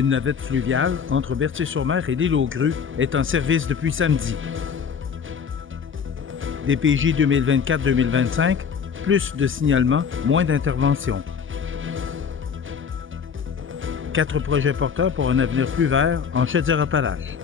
une navette fluviale entre Berthier-sur-Mer et l'île aux Grues est en service depuis samedi. DPJ 2024-2025, plus de signalements, moins d'interventions. 4 projets porteurs pour un avenir plus vert en Chaudière-Appalaches.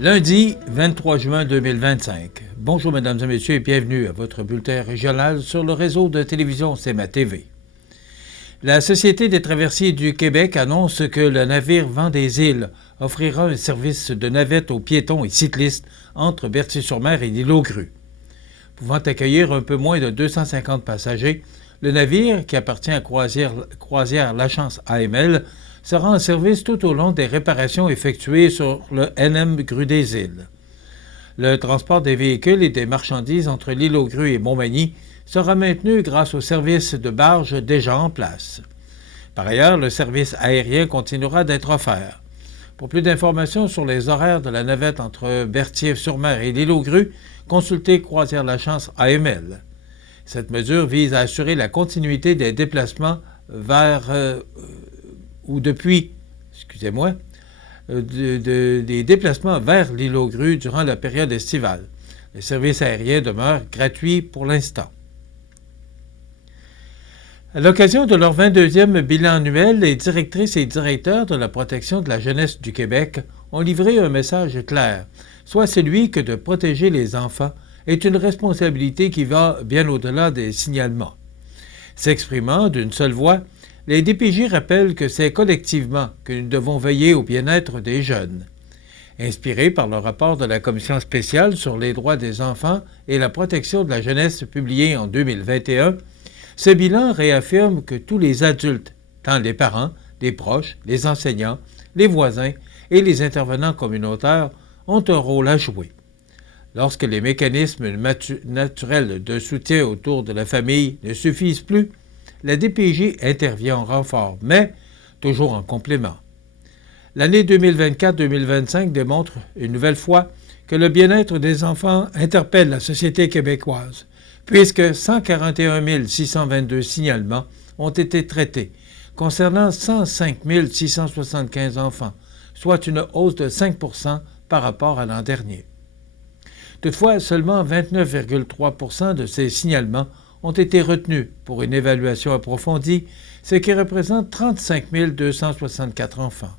Lundi 23 juin 2025. Bonjour mesdames et messieurs et bienvenue à votre bulletin régional sur le réseau de télévision CMA TV. La Société des traversiers du Québec annonce que le navire Vent des Îles offrira un service de navette aux piétons et cyclistes entre Berthier-sur-Mer et l'île aux Grues. Pouvant accueillir un peu moins de 250 passagers, le navire, qui appartient à Croisière La Chance AML, sera en service tout au long des réparations effectuées sur le NM Grue des Îles. Le transport des véhicules et des marchandises entre l'île aux Grues et Montmagny sera maintenu grâce au service de barge déjà en place. Par ailleurs, le service aérien continuera d'être offert. Pour plus d'informations sur les horaires de la navette entre Berthier-sur-Mer et l'île aux Grues, consultez Croisière La Chance AML. Cette mesure vise à assurer la continuité des déplacements des déplacements vers l'île aux Grues durant la période estivale. Les services aériens demeurent gratuits pour l'instant. À l'occasion de leur 22e bilan annuel, les directrices et directeurs de la protection de la jeunesse du Québec ont livré un message clair, soit celui que de protéger les enfants est une responsabilité qui va bien au-delà des signalements. S'exprimant d'une seule voix, les DPJ rappellent que c'est collectivement que nous devons veiller au bien-être des jeunes. Inspiré par le rapport de la Commission spéciale sur les droits des enfants et la protection de la jeunesse publié en 2021, ce bilan réaffirme que tous les adultes, tant les parents, les proches, les enseignants, les voisins et les intervenants communautaires, ont un rôle à jouer. Lorsque les mécanismes naturels de soutien autour de la famille ne suffisent plus, la DPJ intervient en renfort, mais toujours en complément. L'année 2024-2025 démontre une nouvelle fois que le bien-être des enfants interpelle la société québécoise, puisque 141 622 signalements ont été traités, concernant 105 675 enfants, soit une hausse de 5 % par rapport à l'an dernier. Toutefois, seulement 29,3 % de ces signalements ont été retenus pour une évaluation approfondie, ce qui représente 35 264 enfants.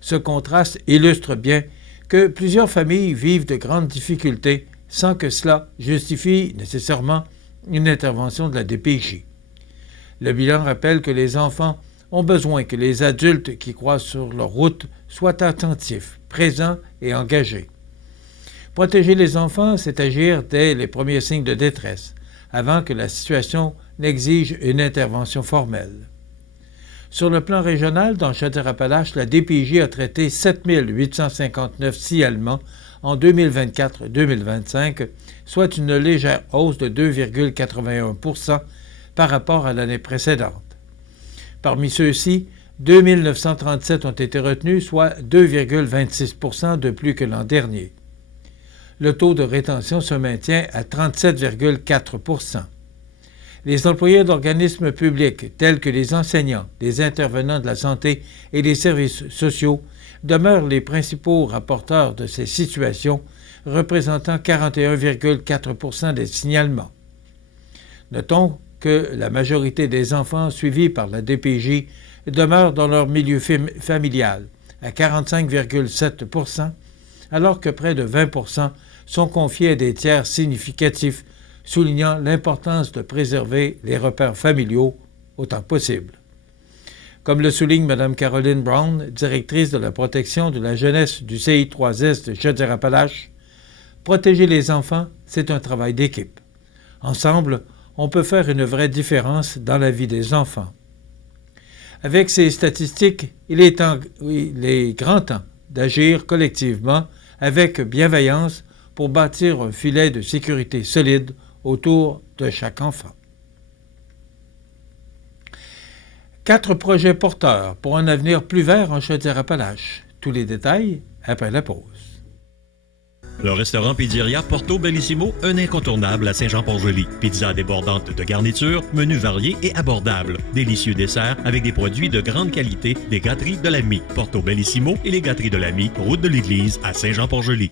Ce contraste illustre bien que plusieurs familles vivent de grandes difficultés sans que cela justifie nécessairement une intervention de la DPJ. Le bilan rappelle que les enfants ont besoin que les adultes qui croisent sur leur route soient attentifs, présents et engagés. Protéger les enfants, c'est agir dès les premiers signes de détresse, avant que la situation n'exige une intervention formelle. Sur le plan régional, dans Chaudière-Appalaches, la DPJ a traité 7 859 signalements en 2024-2025, soit une légère hausse de 2,81 % par rapport à l'année précédente. Parmi ceux-ci, 2 937 ont été retenus, soit 2,26 % de plus que l'an dernier. Le taux de rétention se maintient à 37,4 %. Les employés d'organismes publics, tels que les enseignants, les intervenants de la santé et les services sociaux, demeurent les principaux rapporteurs de ces situations, représentant 41,4 % des signalements. Notons que la majorité des enfants suivis par la DPJ demeurent dans leur milieu familial, à 45,7 %, alors que près de 20 % sont confiés à des tiers significatifs, soulignant l'importance de préserver les repères familiaux autant que possible. Comme le souligne Mme Caroline Brown, directrice de la protection de la jeunesse du CI3S de Chaudière-Appalaches, protéger les enfants, c'est un travail d'équipe. Ensemble, on peut faire une vraie différence dans la vie des enfants. Avec ces statistiques, il est grand temps d'agir collectivement avec bienveillance pour bâtir un filet de sécurité solide autour de chaque enfant. 4 projets porteurs pour un avenir plus vert en Chaudière-Appalaches. Tous les détails après la pause. Le restaurant Pizzeria Porto Bellissimo, un incontournable à Saint-Jean-Port-Joli. Pizza débordante de garniture, menu varié et abordable. Délicieux dessert avec des produits de grande qualité des gâteries de l'Ami. Porto Bellissimo et les gâteries de l'Ami, route de l'église à Saint-Jean-Port-Joli.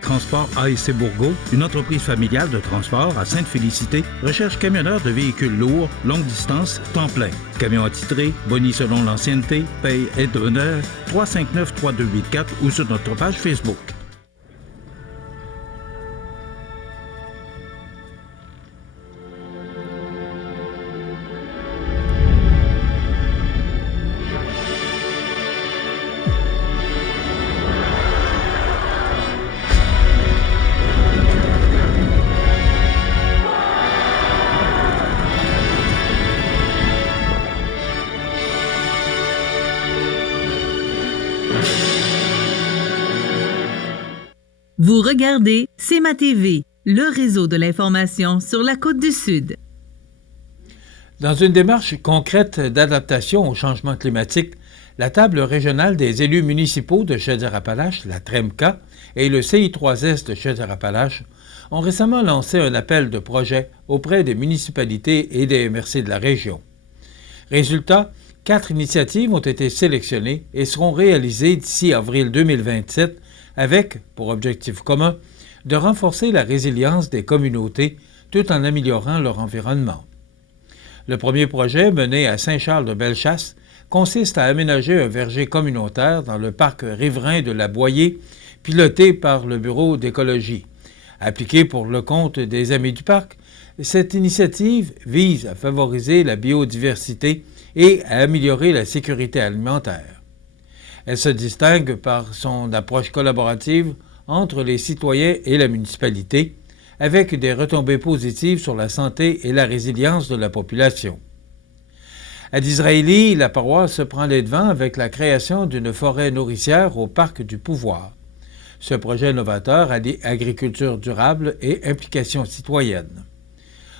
Transport A&C Bourgault, une entreprise familiale de transport à Sainte-Félicité, recherche camionneurs de véhicules lourds, longue distance, temps plein. Camion attitré, boni selon l'ancienneté, paye aide-honneur, 359-3284 ou sur notre page Facebook. Vous regardez CMA TV, le réseau de l'information sur la Côte-du-Sud. Dans une démarche concrète d'adaptation au changement climatique, la Table régionale des élus municipaux de Chaudière-Appalaches, la TREMCA, et le CI3S de Chaudière-Appalaches ont récemment lancé un appel de projet auprès des municipalités et des MRC de la région. Résultat, 4 initiatives ont été sélectionnées et seront réalisées d'ici avril 2027 avec, pour objectif commun, de renforcer la résilience des communautés tout en améliorant leur environnement. Le premier projet, mené à Saint-Charles-de-Bellechasse, consiste à aménager un verger communautaire dans le parc riverain de la Boyer, piloté par le Bureau d'écologie. Appliquée pour le compte des Amis du Parc, cette initiative vise à favoriser la biodiversité et à améliorer la sécurité alimentaire. Elle se distingue par son approche collaborative entre les citoyens et la municipalité, avec des retombées positives sur la santé et la résilience de la population. À d'Israélie, la paroisse prend les devants avec la création d'une forêt nourricière au Parc du Pouvoir. Ce projet novateur allie agriculture durable et implication citoyenne.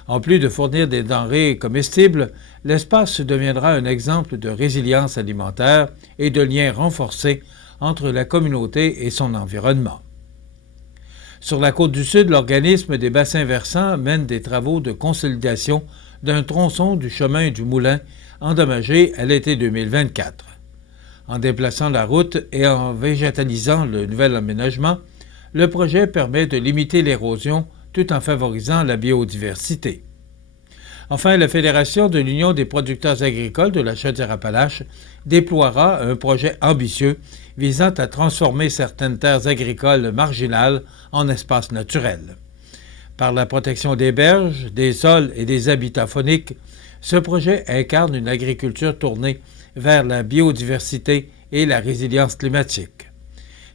En plus de fournir des denrées comestibles, l'espace deviendra un exemple de résilience alimentaire et de lien renforcé entre la communauté et son environnement. Sur la Côte-du-Sud, l'organisme des bassins versants mène des travaux de consolidation d'un tronçon du chemin du Moulin endommagé à l'été 2024. En déplaçant la route et en végétalisant le nouvel aménagement, le projet permet de limiter l'érosion tout en favorisant la biodiversité. Enfin, la Fédération de l'Union des producteurs agricoles de la Chaudière-Appalaches déploiera un projet ambitieux visant à transformer certaines terres agricoles marginales en espaces naturels. Par la protection des berges, des sols et des habitats fauniques, ce projet incarne une agriculture tournée vers la biodiversité et la résilience climatique.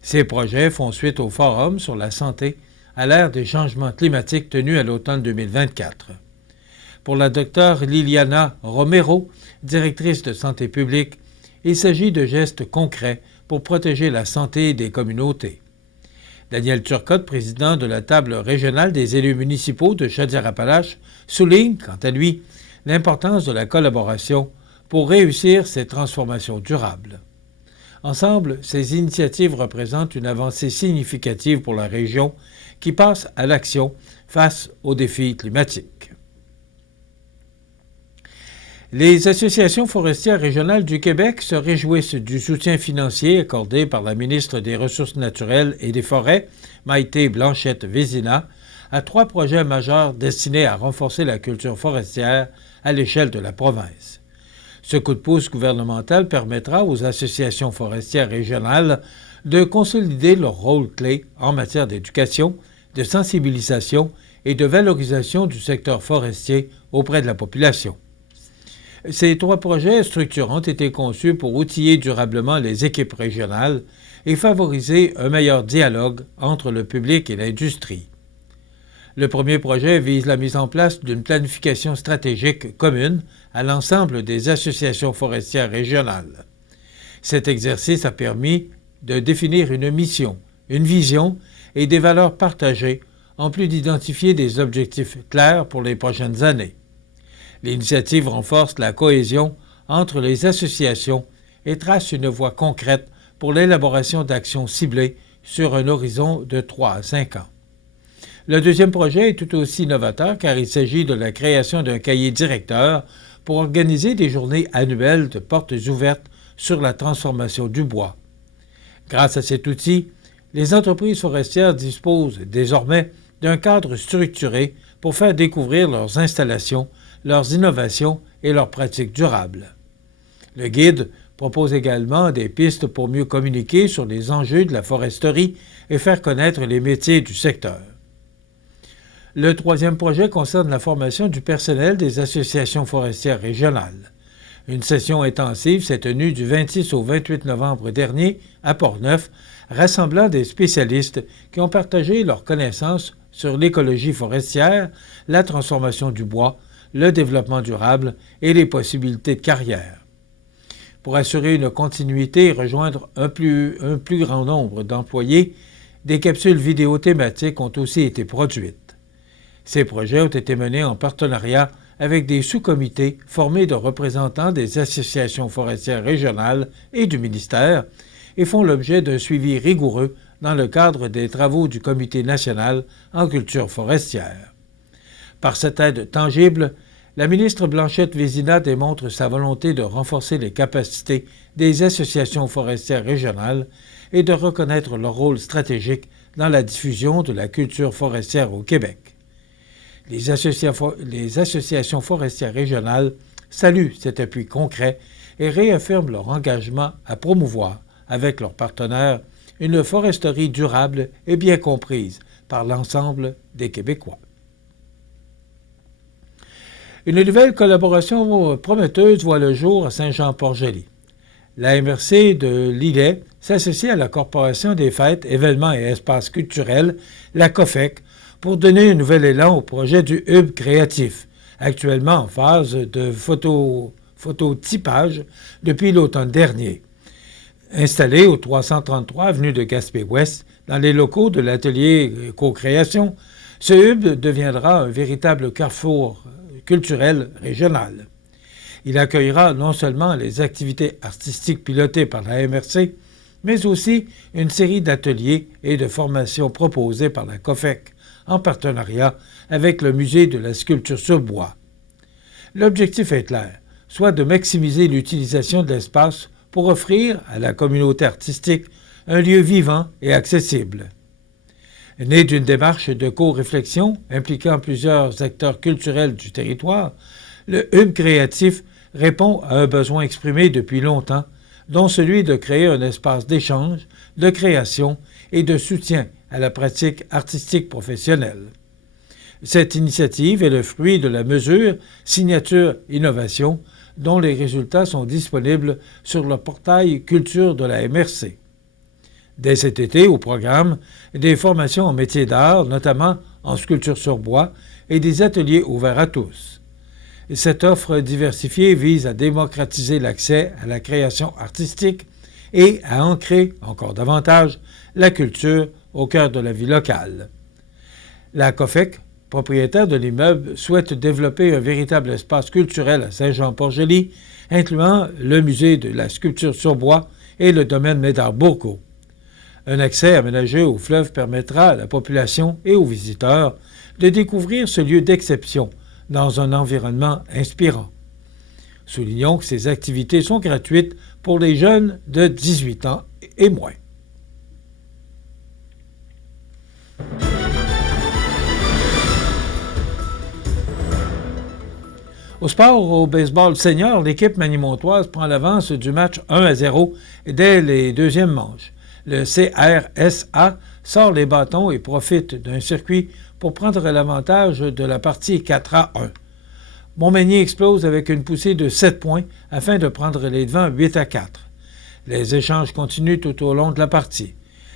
Ces projets font suite au Forum sur la santé à l'ère des changements climatiques tenu à l'automne 2024. Pour la docteure Liliana Romero, directrice de santé publique, il s'agit de gestes concrets pour protéger la santé des communautés. Daniel Turcotte, président de la Table régionale des élus municipaux de Chaudière-Appalaches, souligne, quant à lui, l'importance de la collaboration pour réussir ces transformations durables. Ensemble, ces initiatives représentent une avancée significative pour la région qui passe à l'action face aux défis climatiques. Les associations forestières régionales du Québec se réjouissent du soutien financier accordé par la ministre des Ressources naturelles et des Forêts, Maïté Blanchette-Vézina, à 3 projets majeurs destinés à renforcer la culture forestière à l'échelle de la province. Ce coup de pouce gouvernemental permettra aux associations forestières régionales de consolider leur rôle clé en matière d'éducation, de sensibilisation et de valorisation du secteur forestier auprès de la population. Ces 3 projets structurants ont été conçus pour outiller durablement les équipes régionales et favoriser un meilleur dialogue entre le public et l'industrie. Le premier projet vise la mise en place d'une planification stratégique commune à l'ensemble des associations forestières régionales. Cet exercice a permis de définir une mission, une vision et des valeurs partagées, en plus d'identifier des objectifs clairs pour les prochaines années. L'initiative renforce la cohésion entre les associations et trace une voie concrète pour l'élaboration d'actions ciblées sur un horizon de 3 à 5 ans. Le deuxième projet est tout aussi novateur car il s'agit de la création d'un cahier directeur pour organiser des journées annuelles de portes ouvertes sur la transformation du bois. Grâce à cet outil, les entreprises forestières disposent désormais d'un cadre structuré pour faire découvrir leurs installations, leurs innovations et leurs pratiques durables. Le guide propose également des pistes pour mieux communiquer sur les enjeux de la foresterie et faire connaître les métiers du secteur. Le troisième projet concerne la formation du personnel des associations forestières régionales. Une session intensive s'est tenue du 26 au 28 novembre dernier à Portneuf, rassemblant des spécialistes qui ont partagé leurs connaissances sur l'écologie forestière, la transformation du bois, le développement durable et les possibilités de carrière. Pour assurer une continuité et rejoindre un plus grand nombre d'employés, des capsules vidéo thématiques ont aussi été produites. Ces projets ont été menés en partenariat avec des sous-comités formés de représentants des associations forestières régionales et du ministère et font l'objet d'un suivi rigoureux dans le cadre des travaux du Comité national en culture forestière. Par cette aide tangible, la ministre Blanchette Vézina démontre sa volonté de renforcer les capacités des associations forestières régionales et de reconnaître leur rôle stratégique dans la diffusion de la culture forestière au Québec. Les associations forestières régionales saluent cet appui concret et réaffirment leur engagement à promouvoir, avec leurs partenaires, une foresterie durable et bien comprise par l'ensemble des Québécois. Une nouvelle collaboration prometteuse voit le jour à Saint-Jean-Port-Joli. La MRC de Lillet s'associe à la Corporation des fêtes, événements et espaces culturels, la COFEC, pour donner un nouvel élan au projet du Hub créatif, actuellement en phase de phototypage depuis l'automne dernier. Installé au 333 avenue de Gaspé-Ouest, dans les locaux de l'atelier Co-création, ce hub deviendra un véritable carrefour culturel régional. Il accueillera non seulement les activités artistiques pilotées par la MRC, mais aussi une série d'ateliers et de formations proposées par la COFEC, en partenariat avec le Musée de la sculpture sur bois. L'objectif est clair, soit de maximiser l'utilisation de l'espace pour offrir à la communauté artistique un lieu vivant et accessible. Né d'une démarche de co-réflexion impliquant plusieurs acteurs culturels du territoire, le Hub créatif répond à un besoin exprimé depuis longtemps, dont celui de créer un espace d'échange, de création et de soutien à la pratique artistique professionnelle. Cette initiative est le fruit de la mesure Signature Innovation, dont les résultats sont disponibles sur le portail Culture de la MRC. Dès cet été, au programme, des formations en métiers d'art, notamment en sculpture sur bois, et des ateliers ouverts à tous. Cette offre diversifiée vise à démocratiser l'accès à la création artistique et à ancrer encore davantage la culture au cœur de la vie locale. La COFEC, propriétaire de l'immeuble, souhaite développer un véritable espace culturel à Saint-Jean-Port-Joli, incluant le musée de la sculpture sur bois et le domaine Médard-Bourgault. Un accès aménagé au fleuve permettra à la population et aux visiteurs de découvrir ce lieu d'exception dans un environnement inspirant. Soulignons que ces activités sont gratuites pour les jeunes de 18 ans et moins. Au sport, au baseball senior, l'équipe manimontoise prend l'avance du match 1-0 dès les deuxièmes manches. Le CRSA sort les bâtons et profite d'un circuit pour prendre l'avantage de la partie 4-1. Montmagny explose avec une poussée de 7 points afin de prendre les devants 8-4. Les échanges continuent tout au long de la partie.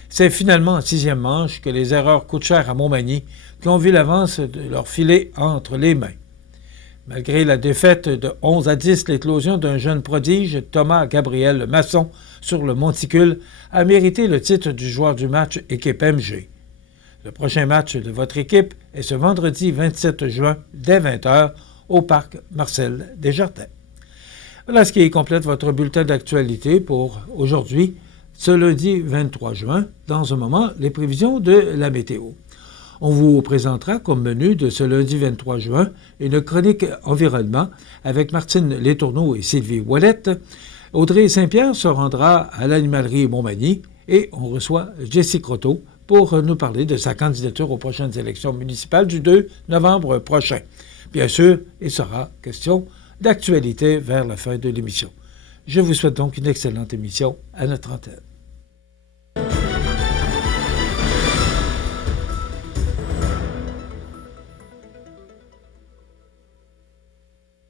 C'est finalement en sixième manche que les erreurs coûtent cher à Montmagny, qui ont vu l'avance de leur filet entre les mains. Malgré la défaite de 11-10, l'éclosion d'un jeune prodige, Thomas Gabriel Masson, sur le monticule, a mérité le titre du joueur du match équipe MG. Le prochain match de votre équipe est ce vendredi 27 juin dès 20h au parc Marcel Desjardins. Voilà ce qui complète votre bulletin d'actualité pour aujourd'hui, ce lundi 23 juin. Dans un moment, les prévisions de la météo. On vous présentera comme menu de ce lundi 23 juin une chronique environnement avec Martine Letourneau et Sylvie Ouellette. Audrey Saint-Pierre se rendra à l'animalerie Montmagny et on reçoit Jessie Croteau pour nous parler de sa candidature aux prochaines élections municipales du 2 novembre prochain. Bien sûr, il sera question d'actualité vers la fin de l'émission. Je vous souhaite donc une excellente émission à notre antenne.